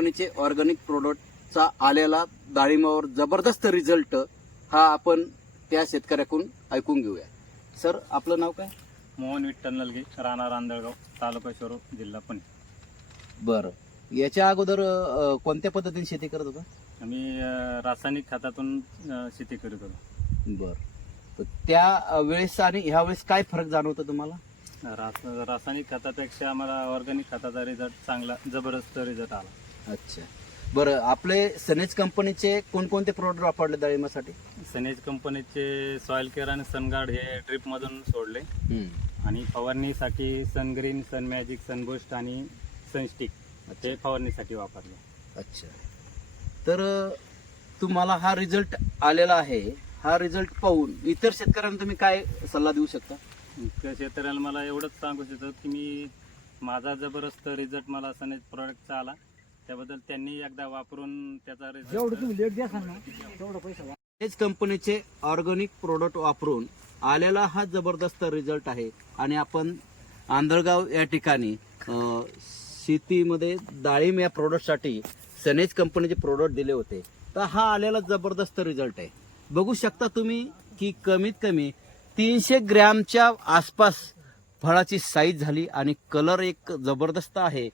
कंपनीचे ऑर्गॅनिक प्रोडक्टचा आलेला डाळिंबावर जबरदस्त रिझल्ट हा आपण त्या शेतकऱ्याकडून ऐकून घेऊया. सर आपलं नाव काय? मोहन विठ्ठल नलगे राहणार आंधळगाव तालुका शिरो जिल्हा पुणे. बरं. याच्या अगोदर अ, कोणत्या पद्धतीने शेती करत होता? आम्ही अ, रासायनिक खतातून अ, शेती करीत होतो. बर. तर त्या अ, वेळेस आणि ह्या वेळेस काय फरक जाणवतो तुम्हाला? रास रासायनिक खतापेक्षा आम्हाला ऑर्गॅनिक खताचा रिझल्ट चांगला जबरदस्त रिझल्ट आला. अच्छा. बरं आपले सनेज कंपनीचे कोणकोणते प्रोडक्ट वापरले डाळिंबासाठी सनेज कंपनीचे सॉइल केअर आणि सनगार्ड हे ड्रिपमधून सोडले. आणि फवारणीसाठी सनग्रीन सन मॅजिक सनबुस्ट आणि सनस्टिक ते फवारणीसाठी वापरले. अच्छा. तर तुम्हाला हा रिझल्ट आलेला आहे. हा रिझल्ट पाहून इतर शेतकऱ्यांना तुम्ही काय सल्ला देऊ शकता? त्या शेतकऱ्याला मला एवढंच सांगू इच्छितो की मी माझा जबरदस्त रिझल्ट मला सनेज प्रॉडक्टचा आला. त्याबद्दल त्यांनी एकदा वापरून त्याचा रिझल्ट हेच कंपनीचे ऑर्गॅनिक प्रोडक्ट वापरून आलेला हा जबरदस्त रिझल्ट आहे. आणि आपण आंधळगाव या ठिकाणी अ, शेतीमध्ये डाळिंब या प्रोडक्टसाठी सनेज कंपनीचे प्रोडक्ट दिले होते. तर हा आलेला जबरदस्त रिझल्ट आहे. बघू शकता तुम्ही की कमीत कमी तीनशे ग्रॅमच्या आसपास फळाची साईज झाली आणि कलर एक जबरदस्त आहे.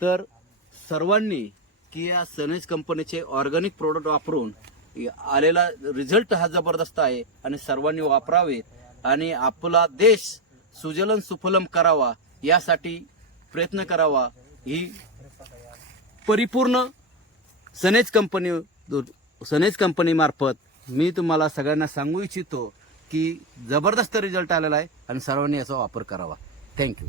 तर सर्वांनी की या सनेज कंपनीचे ऑर्गॅनिक प्रोडक्ट वापरून आलेला रिझल्ट हा जबरदस्त आहे आणि सर्वांनी वापरावे आणि आपला देश सुजलन सुफलम करावा यासाठी प्रयत्न करावा ही परिपूर्ण सनेज कंपनी सनेज कंपनीमार्फत मी तुम्हाला सगळ्यांना सांगू इच्छितो की जबरदस्त रिझल्ट आलेला आहे आणि सर्वांनी याचा वापर करावा. थँक्यू